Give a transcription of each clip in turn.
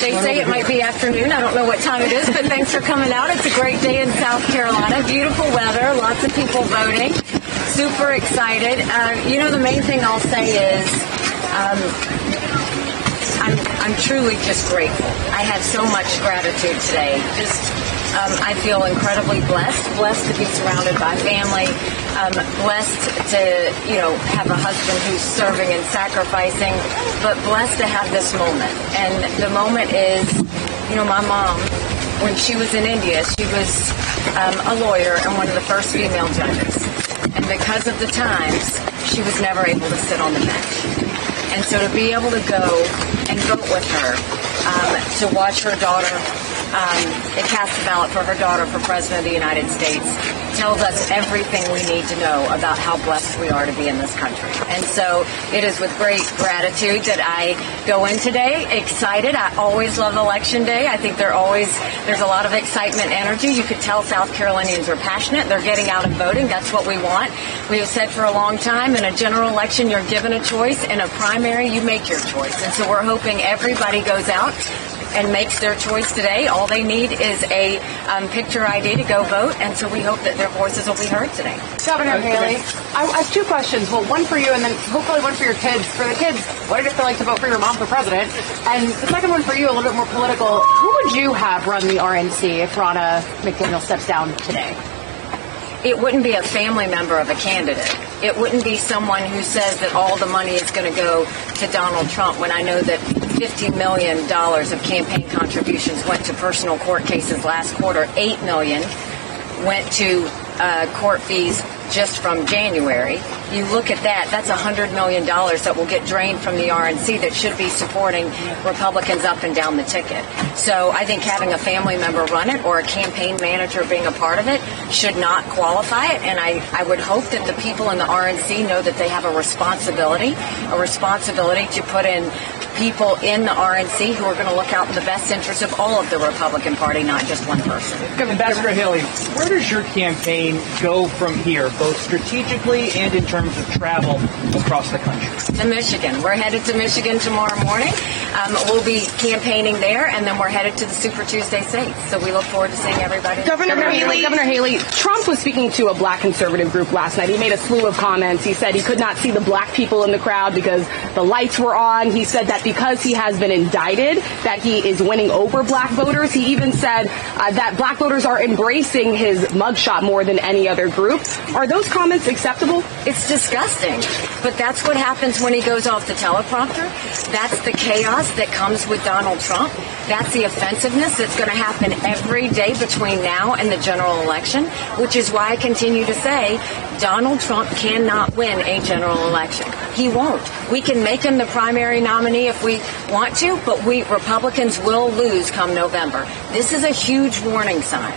They say it might be afternoon. I don't know what time it is, but thanks for coming out. It's a great day in South Carolina. Beautiful weather. Lots of people voting. Super excited. The main thing I'll say is I'm truly just grateful. I have so much gratitude today. I feel incredibly blessed to be surrounded by family, blessed to, have a husband who's serving and sacrificing, but blessed to have this moment. And the moment is, my mom, when she was in India, she was a lawyer and one of the first female judges. And because of the times, she was never able to sit on the bench. And so to be able to go and vote with her, to watch her daughter, cast a ballot for her daughter for President of the United States, tells us everything we need to know about how blessed we are to be in this country. And so it is with great gratitude that I go in today, excited. I always love Election Day. I think there's a lot of excitement, energy. You could tell South Carolinians are passionate. They're getting out and voting. That's what we want. We have said for a long time, in a general election, you're given a choice. In a primary, you make your choice. And so we're hoping everybody goes out and makes their choice today. All they need is a picture ID to go vote, and so we hope that their voices will be heard today. Governor Haley, I have two questions. Well, one for you, and then hopefully one for your kids. For the kids, what did it feel like to vote for your mom for president? And the second one for you, a little bit more political. Who would you have run the RNC if Ronna McDaniel steps down today? It wouldn't be a family member of a candidate. It wouldn't be someone who says that all the money is going to go to Donald Trump, when I know that $50 million of campaign contributions went to personal court cases last quarter. $8 million went to court fees just from January. You look at that, that's $100 million that will get drained from the RNC that should be supporting Republicans up and down the ticket. So I think having a family member run it or a campaign manager being a part of it should not qualify it. And I would hope that the people in the RNC know that they have a responsibility to put in people in the RNC who are going to look out in the best interest of all of the Republican Party, not just one person. Ambassador Haley, where does your campaign go from here, both strategically and in terms of travel across the country? To Michigan. We're headed to Michigan tomorrow morning. We'll be campaigning there, and then we're headed to the Super Tuesday states. So we look forward to seeing everybody. Governor Haley, Trump was speaking to a black conservative group last night. He made a slew of comments. He said he could not see the black people in the crowd because the lights were on. He said that because he has been indicted, that he is winning over black voters. He even said that black voters are embracing his mugshot more than any other group. Are those comments acceptable? It's disgusting. But that's what happens when he goes off the teleprompter. That's the chaos that comes with Donald Trump. That's the offensiveness that's going to happen every day between now and the general election, which is why I continue to say Donald Trump cannot win a general election. He won't. We can make him the primary nominee if we want to, but Republicans will lose come November. This is a huge warning sign.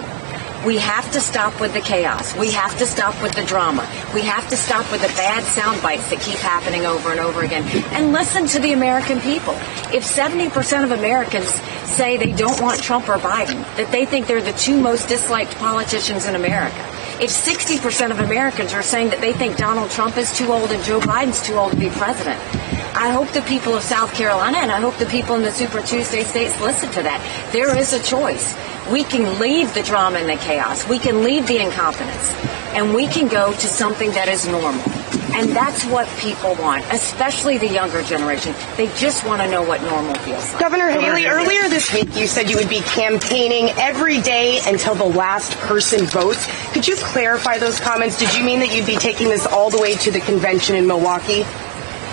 We have to stop with the chaos. We have to stop with the drama. We have to stop with the bad sound bites that keep happening over and over again. And listen to the American people. If 70% of Americans say they don't want Trump or Biden, that they think they're the two most disliked politicians in America, if 60% of Americans are saying that they think Donald Trump is too old and Joe Biden's too old to be president, I hope the people of South Carolina and I hope the people in the Super Tuesday states listen to that. There is a choice. We can leave the drama and the chaos. We can leave the incompetence. And we can go to something that is normal. And that's what people want, especially the younger generation. They just want to know what normal feels like. Governor Haley, earlier this week you said you would be campaigning every day until the last person votes. Could you clarify those comments? Did you mean that you'd be taking this all the way to the convention in Milwaukee?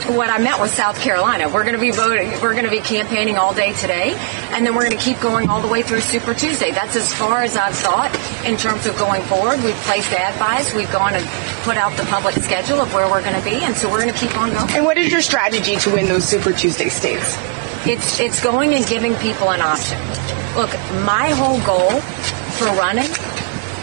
What I meant was South Carolina. We're going to be voting. We're going to be campaigning all day today, and then we're going to keep going all the way through Super Tuesday. That's as far as I've thought in terms of going forward. We've placed ad buys. We've gone and put out the public schedule of where we're going to be, and so we're going to keep on going. And what is your strategy to win those Super Tuesday states? It's going and giving people an option. Look, my whole goal for running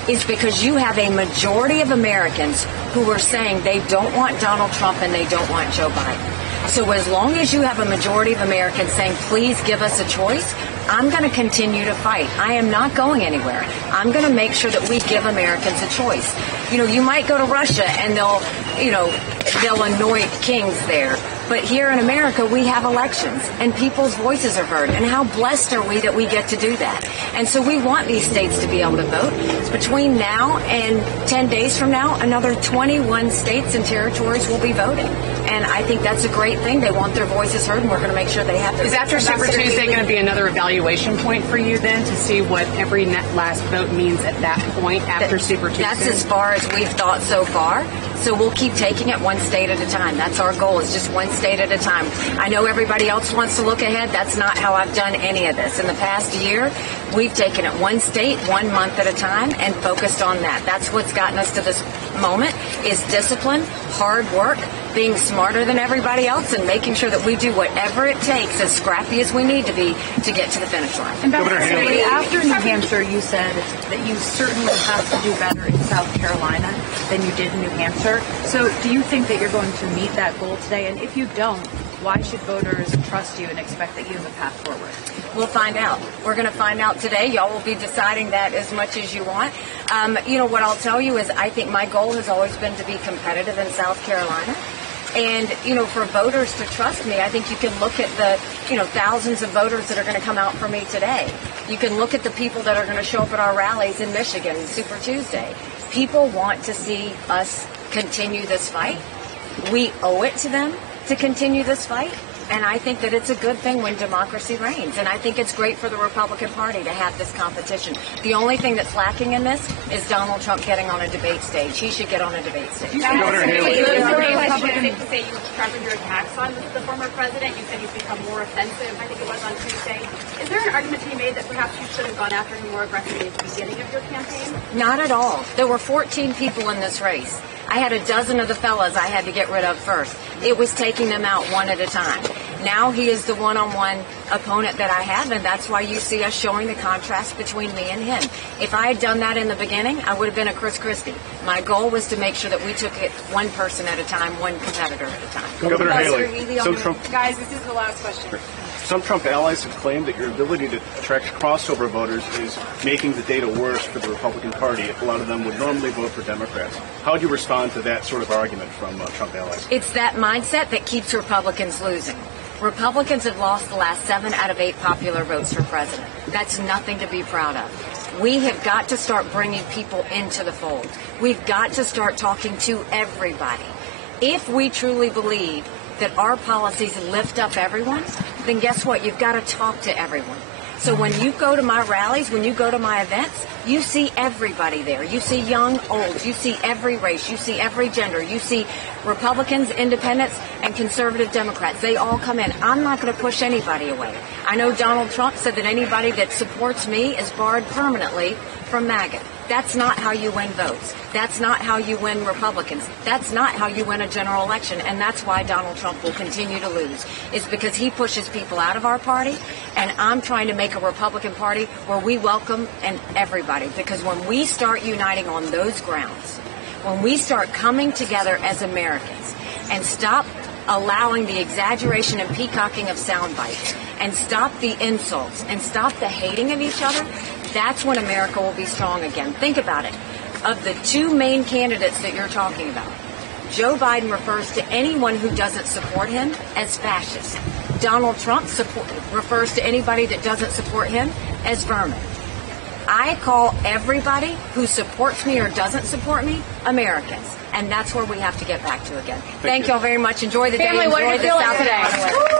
is because you have a majority of Americans who are saying they don't want Donald Trump and they don't want Joe Biden. So as long as you have a majority of Americans saying, please give us a choice, I'm going to continue to fight. I am not going anywhere. I'm going to make sure that we give Americans a choice. You know, you might go to Russia and they'll anoint kings there. But here in America, we have elections, and people's voices are heard. And how blessed are we that we get to do that? And so we want these states to be able to vote. It's between now and 10 days from now, another 21 states and territories will be voting. And I think that's a great thing. They want their voices heard, and we're going to make sure they have their Is after Super Tuesday going to be another evaluation point for you then to see what every last vote means at that point after Super Tuesday? That's as far as we've thought so far. So we'll keep taking it one state at a time. That's our goal, is just one state at a time. I know everybody else wants to look ahead. That's not how I've done any of this. In the past year, we've taken it one state, 1 month at a time, and focused on that. That's what's gotten us to this moment, is discipline, hard work, being smarter than everybody else, and making sure that we do whatever it takes, as scrappy as we need to be, to get to the finish line. Ambassador Haley, after New Hampshire, you said that you certainly have to do better in South Carolina than you did in New Hampshire. So do you think that you're going to meet that goal today? And if you don't, why should voters trust you and expect that you have a path forward? We'll find out. We're going to find out today. Y'all will be deciding that as much as you want. What I'll tell you is I think my goal has always been to be competitive in South Carolina. And, for voters to trust me, I think you can look at the, thousands of voters that are going to come out for me today. You can look at the people that are going to show up at our rallies in Michigan, Super Tuesday. People want to see us continue this fight. We owe it to them to continue this fight. And I think that it's a good thing when democracy reigns. And I think it's great for the Republican Party to have this competition. The only thing that's lacking in this is Donald Trump getting on a debate stage. He should get on a debate stage. Governor Haley. Republicans to say you sharpened your attacks on the former president. You said you've become more offensive, I think it was on Tuesday. Is there an argument to be made that perhaps you should have gone after him more aggressively at the beginning of your campaign? Not at all. There were 14 people in this race. I had a dozen of the fellas I had to get rid of first. It was taking them out one at a time. Now he is the one-on-one opponent that I have, and that's why you see us showing the contrast between me and him. If I had done that in the beginning, I would have been a Chris Christie. My goal was to make sure that we took it one person at a time, one competitor at a time. Governor Haley, Guys, this is the last question. Some Trump allies have claimed that your ability to attract crossover voters is making the data worse for the Republican Party if a lot of them would normally vote for Democrats. How do you respond to that sort of argument from Trump allies? It's that mindset that keeps Republicans losing. Republicans have lost the last 7 out of 8 popular votes for president. That's nothing to be proud of. We have got to start bringing people into the fold. We've got to start talking to everybody. If we truly believe that our policies lift up everyone, then guess what? You've got to talk to everyone. So when you go to my rallies, when you go to my events, you see everybody there. You see young, old. You see every race. You see every gender. You see Republicans, independents, and conservative Democrats. They all come in. I'm not going to push anybody away. I know Donald Trump said that anybody that supports me is barred permanently from MAGA. That's not how you win votes. That's not how you win Republicans. That's not how you win a general election. And that's why Donald Trump will continue to lose. It's because he pushes people out of our party. And I'm trying to make a Republican Party where we welcome everybody. Because when we start uniting on those grounds, when we start coming together as Americans and stop allowing the exaggeration and peacocking of sound bites and stop the insults and stop the hating of each other, that's when America will be strong again. Think about it. Of the 2 main candidates that you're talking about, Joe Biden refers to anyone who doesn't support him as fascist. Donald Trump refers to anybody that doesn't support him as vermin. I call everybody who supports me or doesn't support me Americans. And that's where we have to get back to again. Thank y'all very much. Enjoy the day. Family, what did you feel like today?